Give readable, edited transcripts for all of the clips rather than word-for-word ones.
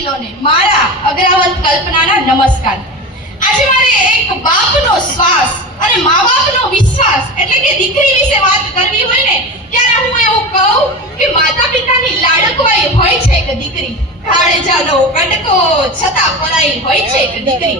વડીલોને મારા અગ્રાવત કલ્પનાના નમસ્કાર. આજે મારે એક બાપનો શ્વાસ અને મા-બાપનો વિશ્વાસ એટલે કે દીકરી વિશે વાત કરવી હોય ને ત્યારે હું એવું કહું કે માતા-પિતાની લાડકવાઈ હોય છે કે દીકરી, કાળજાનો કટકો છતાં પરાઈ હોય છે કે દીકરી.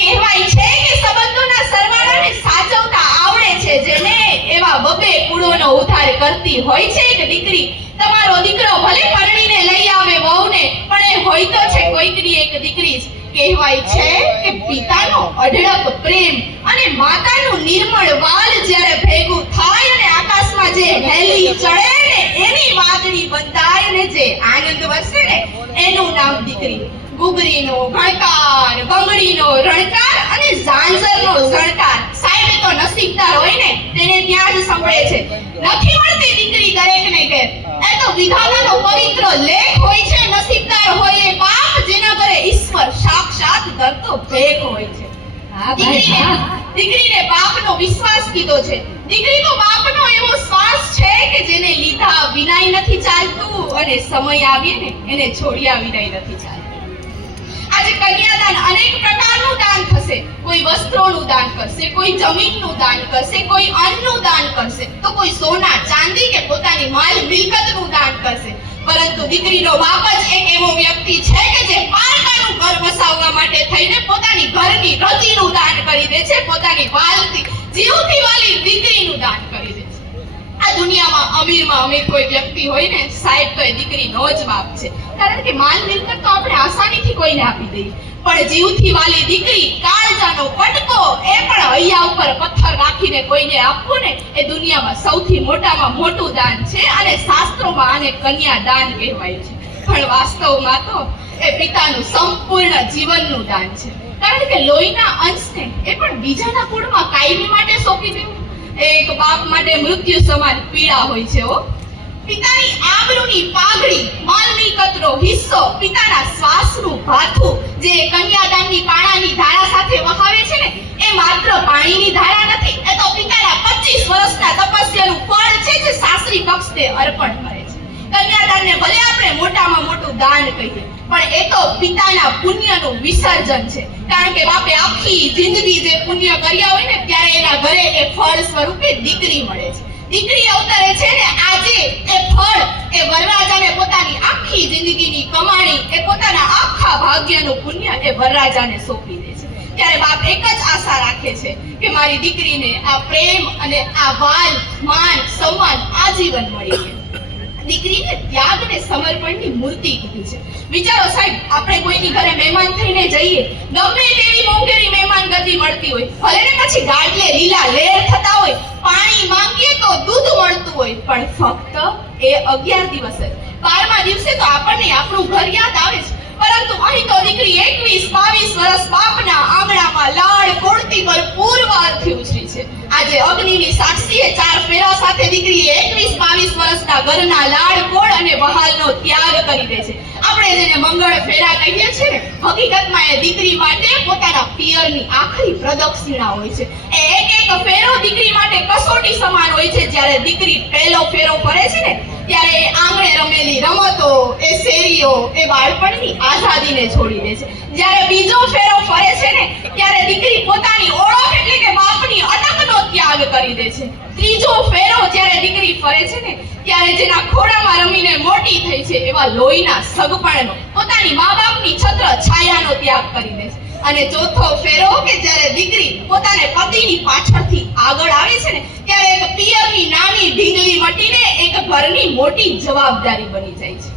કહેવાય છે કે સંબંધોના સરવાળાને સાચવતા આવડે છે જેને, એવા બબે કુળોનો ઉદ્ધાર કરતી હોય છે કે દીકરી. તમારો દીકરો ભલે પરણીને લઈ આવે વહુને, પણ એ હોય તો છે કોઈકની એક દીકરી જ. કહેવાય છે કે પિતાનો અઢળક પ્રેમ અને માતાનું નિર્મળ વાલ જ્યારે ભેગું થાય અને આકાશમાં જે હેલી ચડે ને એની વાદળી બંધાય ને જે આનંદ વસે ને એનું નામ દીકરી. ગુગરીનો ગણકાર, બંગડીનો રણકાર અને ઝાંઝરનો ઝણકાર, સાહેબ તો નસીબદાર હોય ને તેને ત્યાં જ સંભળે છે. નથી મળતી દીકરી દરેકને ઘેર, એ તો વિધાતાનો પવિત્ર લેખ હોય છે. નસીબદાર હોય એ બાપ જેના ઘરે ઈશ્વર સાક્ષાત ધરતો ભેખ હોય છે. દીકરીને બાપનો વિશ્વાસ કીધો છે. દીકરી તો બાપનો એવો શ્વાસ છે કે જેને લીધા વિનાય નથી ચાલતું અને સમય આવીએ ને એને છોડ્યા વિનાય નથી ચાલતું. આજે કન્યાદાન અનેક પ્રકારનું દાન થશે. કોઈ વસ્ત્રોનું દાન કરશે, કોઈ જમીનનું દાન કરશે, કોઈ અન્નનું દાન કરશે, તો કોઈ સોના ચાંદી કે પોતાની માલ મિલકતનું દાન કરશે. પરંતુ દીકરીનો બાપ જ એક એવો વ્યક્તિ છે કે જે પારકાનું ઘર વસાવવા માટે થઈને પોતાની ઘરની રતીનું દાન કરી દે છે, પોતાની વાલથી જીવથી વાલી દીકરીનું દાન કરી દે છે. આ દુનિયામાં અમીરમાં અમીર કોઈ વ્યક્તિ હોય ને સાહેબ તો એ દીકરીનો જ બાપ છે. કારણ કે માલ મિલકત તો આપણે આસાનીથી કોઈને આપી દઈએ, પણ જીવથી વાલી દીકરી, કાળજાનો કટકો, એ પણ હૈયા ઉપર પથ્થર રાખીને કોઈને આપવું ને એ દુનિયામાં સૌથી મોટામાં મોટું દાન છે. અને શાસ્ત્રોમાં આને કન્યા દાન કહેવાય છે. પણ વાસ્તવમાં તો એ પિતાનું સંપૂર્ણ જીવનનું દાન છે. કારણ કે લોહીના અંશને એ પણ બીજાના કુળમાં કાયમી માટે સોંપી દેવું એક બાપ માટે મૃત્યુ સમાન પીડા હોય છે. પિતાની આબરૂની પાઘડી, માલ મિલકતનો હિસ્સો, પિતાના શ્વાસનું ભાથું જે કન્યાદાનની પાણાની ધારા સાથે વહાવે છે ને એ માત્ર પાણીની ધારા નથી, એ તો પિતાના 25 વર્ષના તપસ્યાનું ફળ છે જે સાસરી કક્ષે અર્પણ કરે છે. કન્યાદાનને ભલે આપણે મોટામાં મોટું દાન કહીએ, પણ એ તો પિતાના પુણ્યનું વિસર્જન છે. કારણ કે બાપે આખી જિંદગી જે પુણ્ય કર્યા હોય ને ત્યારે એના ઘરે એ ફળ સ્વરૂપે દીકરી મળે છે. દીકરી અવતરે છે ને આજે એ ફળ એ વરરાજાને પોતાની આખી જિંદગીની કમાણી, એ પોતાના આખા ભાગ્યનું પુણ્ય એ વરરાજાને સોંપી દે છે. ત્યારે બાપ એક જ આશા રાખે છે કે મારી દીકરીને આ પ્રેમ અને આ વાલ, માન, સન્માન આજીવન મળી રહે. દીકરીને ત્યાગ અને સમર્પણની મૂર્તિ કીધી છે. વિચારો સાહેબ, આપણે કોઈની ઘરે મહેમાન થઈને જઈએ, ગમે તેવી મોંઘેરી મહેમાન ગતિ મળતી હોય, ભલે ને પછી ગાડલે લીલા લેર થતા હોય, પાણી માંગીએ તો દૂધ મળતું હોય, પણ ફક્ત એ 11 દિવસ જ. 12મા દિવસે તો આપણને આપણું ઘર યાદ આવે છે. પરંતુ અહીં તો દીકરી 21-22 વર્ષ બાપના આંગણામાં લાડ કોળતી પર પૂર્વથી ઉછરી છે. આજે અગ્નિની સાક્ષીએ 4 ફેરા સાથે દીકરીએ 21-22 વર્ષના ઘરના લાડ કોળ અને વહાલનો ત્યાગ કરી દે છે. આપણે જેને મંગળ ફેરા કહીએ છીએ ને, હકીકતમાં એ દીકરી માટે પોતાના પિયરની આખરી પ્રદક્ષિણા હોય છે. એ એક ફેરો દીકરી માટે કસોટી સમાન હોય છે. જ્યારે દીકરી પહેલો ફેરો ફરે છે ને ત્યારે એ આંગણે રમેલી રમતો, એ શેરીઓ, એ બાળપણની આઝાદીને છોડી દે છે. જ્યારે બીજો ફેરો ફરે છે ને ત્યારે દીકરી પોતાની ઓળખ એટલે કે બાપની અટકનો ત્યાગ કરી દે છે. ત્રીજો ફેરો જ્યારે દીકરી ફરે છે ને ત્યારે જેના ખોળામાં રમીને મોટી થઈ છે એવા લોહીના સગપણનો, પોતાની મા-બાપની છત્ર છાયાનો ત્યાગ કરી દે છે. અને ચોથો ફેરો કે જ્યારે દીકરી પોતાને પતિની પાછળથી આગળ આવે છે ને ત્યારે એક પિયરની નાની ઢીંગલી મટીને એક ઘરની મોટી જવાબદારી બની જાય છે.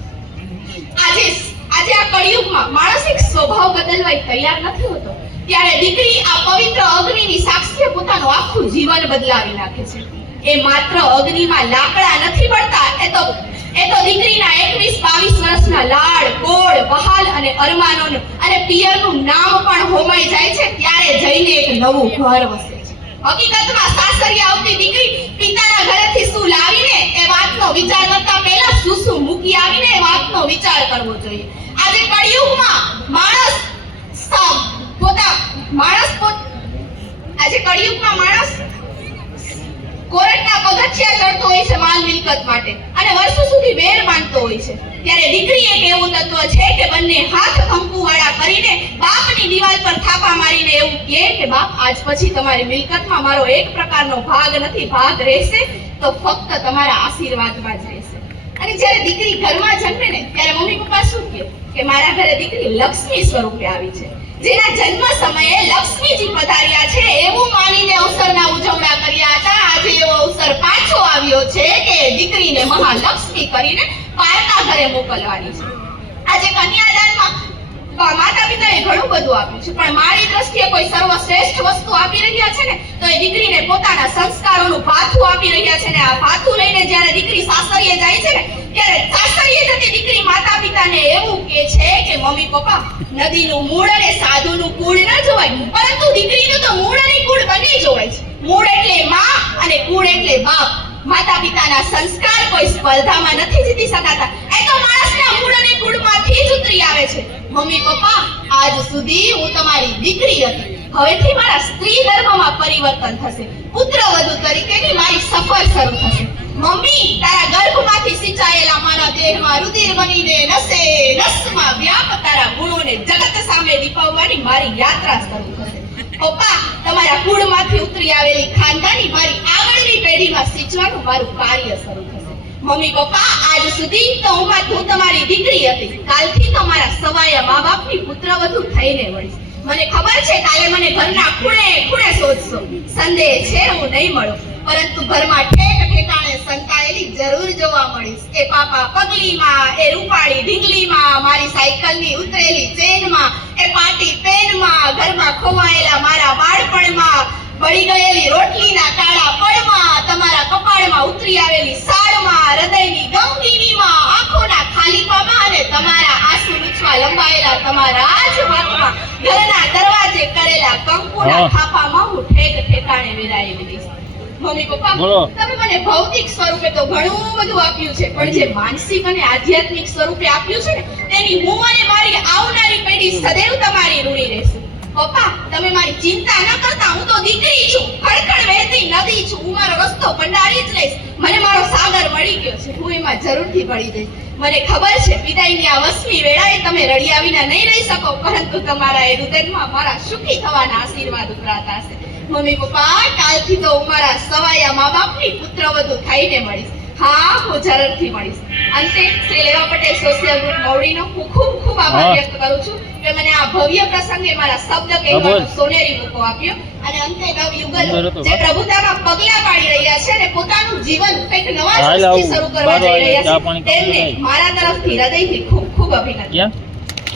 આજે આ કળિયુગમાં માણસ એક સ્વભાવ બદલવા તૈયાર નથી હોતો, ત્યારે દીકરી આ પવિત્ર અગ્નિની સાક્ષીએ પોતાનું આખું જીવન બદલાવી નાખે છે. એ માત્ર અગ્નિમાં લાકડા નથી બળતા, એ તો દીકરીના 21-22 વર્ષના લાડ, કોળ, વહાલ અને અરમાનોનું અને પિયરનું નામ પણ હોમાઈ જાય છે. ત્યારે જઈને એક નવું ઘર વસે છે. હકીકતમાં સાસરિયા આવતી દીકરી પિતાના ઘરેથી શું લાવીને એ વાતનો વિચાર કરતા પહેલા શું મૂકી આવીને એ વાતનો વિચાર કરવો જોઈએ. આજે કળિયુગમાં માણસ કોર્ટના પગથિયા ચડતો હોય છે માલ મિલકત માટે અને વર્ષો સુધી વેર માનતો હોય છે. ત્યારે દીકરી એક એવું તત્વ છે કે બંને હાથ કરીને બાપની દિવાલ પર થાપા મારીને એવું કહે કે બાપ આજ પછી તમારી મિલકતમાં મારો એક પ્રકારનો ભાગ નથી, ભાગ રહેશે તો ફક્ત તમારા આશીર્વાદમાં જ રહેશે. અને જ્યારે દીકરી ઘરમાં જન્મે ને ત્યારે મમ્મી પપ્પા શું કહે કે મારા ઘરે દીકરી લક્ષ્મી સ્વરૂપે આવી છે, જેના જન્મ સમયે લક્ષ્મીજી પધાર્યા છે એવું માનીને અવસરના ઉજવણા કર્યા હતા. આજે એવો અવસર પાછો આવ્યો છે કે દીકરીને મહાલક્ષ્મી કરીને પારકા ઘરે મોકલવાની છે. આજે કન્યાદાનમાં માતા પિતાએ ઘણું બધું આપ્યું છે, પણ મારી દ્રષ્ટિએ કોઈ સર્વશ્રેષ્ઠ વસ્તુ આપી રહ્યા છે ને તો એ દીકરીને પોતાના સંસ્કારોનું ભાથું આપી રહ્યા છે. ને આ ભાથું લઈને જ્યારે દીકરી સાસરીએ જાય છે ને ત્યારે સાસરીએ જતી દીકરી માતા પિતાને એવું કહે છે કે મમ્મી પપ્પા નદીનું મૂળ અને સાધુનું કુળ ન જોવાય, પરંતુ દીકરીનું તો મૂળ અને કુળ બંને જોવાય છે. મૂળ એટલે માં અને કુળ એટલે બાપ. માતા પિતાના સંસ્કાર કોઈ સ્પર્ધામાં નથી જીતી શકાતા, એ તો માણસના મૂળ અને કુળમાંથી જ ઉતરી આવે છે. મમ્મી પપ્પા આજ સુધી હું તમારી દીકરી હતી, હવેથી મારા સ્ત્રી ધર્મમાં પરિવર્તન થશે, પુત્રવધુ તરીકેની મારી સફર શરૂ થશે. મમ્મી તારા ગર્ભમાંથી સિંચાયેલા મારા દેહમાં રુધિર બનીને નસે નસમાં વ્યાપ તારા ગુણોને જગત સામે દીપાવવાની મારી યાત્રા શરૂ થશે. પપ્પા તમારા કુળમાંથી ઉતરી આવેલી ખાનદાની મારી આગળની પેઢીમાં સિંચવાનું મારું કાર્ય શરૂ થશે. મમ્મી પપ્પા આજ સુધી તો હું તમારી દીકરી હતી, કાલથી તો મારા સવાયા મા બાપની પુત્રવધુ થઈને વળીશ. મને ખબર છે કાલે મને ઘરના ખૂણે ખૂણે શોધશો, સંદેહ છે હું નહીં મળું, પરંતુ ઘરમાં ઠેક ઠેકાણે સંતાયેલી જરૂર જોવા મળીશ. એ પાપા પગલીમાં, એ રૂપાળી ઢીંગલીમાં, મારી સાયકલની ઉતરેલી ચેનમાં, એ પાટી પેનમાં, ઘરમાં ખોવાયેલા મારા બાળપણમાં, બળી ગયેલી રોટલીના કાળા પડમાં, તમારા કપાળમાં ઉતરી આવેલી સાળમાં, હૃદયની ગમગીનીમાં, આંખોના ખાલીપામાં અને તમારા આંસુ લૂછવા લંબાયેલા તમારા જ વાતમાં, ઘરના દરવાજે કરેલા કંકુના થાપામાં હું ઠેક ઠેકાણે વેરાયેલી રહીશ. મમ્મી પપ્પા તમે મને ભૌતિક સ્વરૂપે તો ઘણું બધું આપ્યું છે, પણ જે માનસિક અને આધ્યાત્મિક સ્વરૂપે આપ્યું છે ને તેની હું અને મારી આવનારી પેઢી સદૈવ તમારી ઋણી રહેશે. પપ્પા તમે મારી ચિંતા ન કરતા, હું તો દીકરી છું, ખડખડ વહેતી નદી છું, હું મારો રસ્તો પંડાળી જ લઈશ. મને મારો સાગર મળી ગયો છે, હું એમાં જરૂરથી પડી જઈશ. મને ખબર છે વિદાયની આ વસમી વેળાએ તમે રડ્યા વિના નહીં રહી શકો, પરંતુ તમારા એ રુદનમાં મારા સુખી થવાના આશીર્વાદ ઉભરાતા હશે. મમ્મી પપ્પા કાલથી તો હું મારા સવાયા મા બાપની પુત્રવધુ થઈને મળીશ. હા હું જરૂરથી મળીશ. અંતે શ્રી લેવા પટેલ સોશિયલ ગ્રુપ મવડીનો હું ખૂબ ખૂબ આભાર વ્યક્ત કરું છું કે મને આ ભવ્ય પ્રસંગે મારા શબ્દ કહેવાનો સોનેરી મોકો આપ્યો. અને અંતે નવયુગલ જે પ્રભુતામાં પગલા પાડી રહ્યા છે અને પોતાનું જીવન કંઈક નવા શરૂ કરવા જઈ રહ્યા છે તેમને મારા તરફથી હૃદયથી ખૂબ ખૂબ અભિનંદન.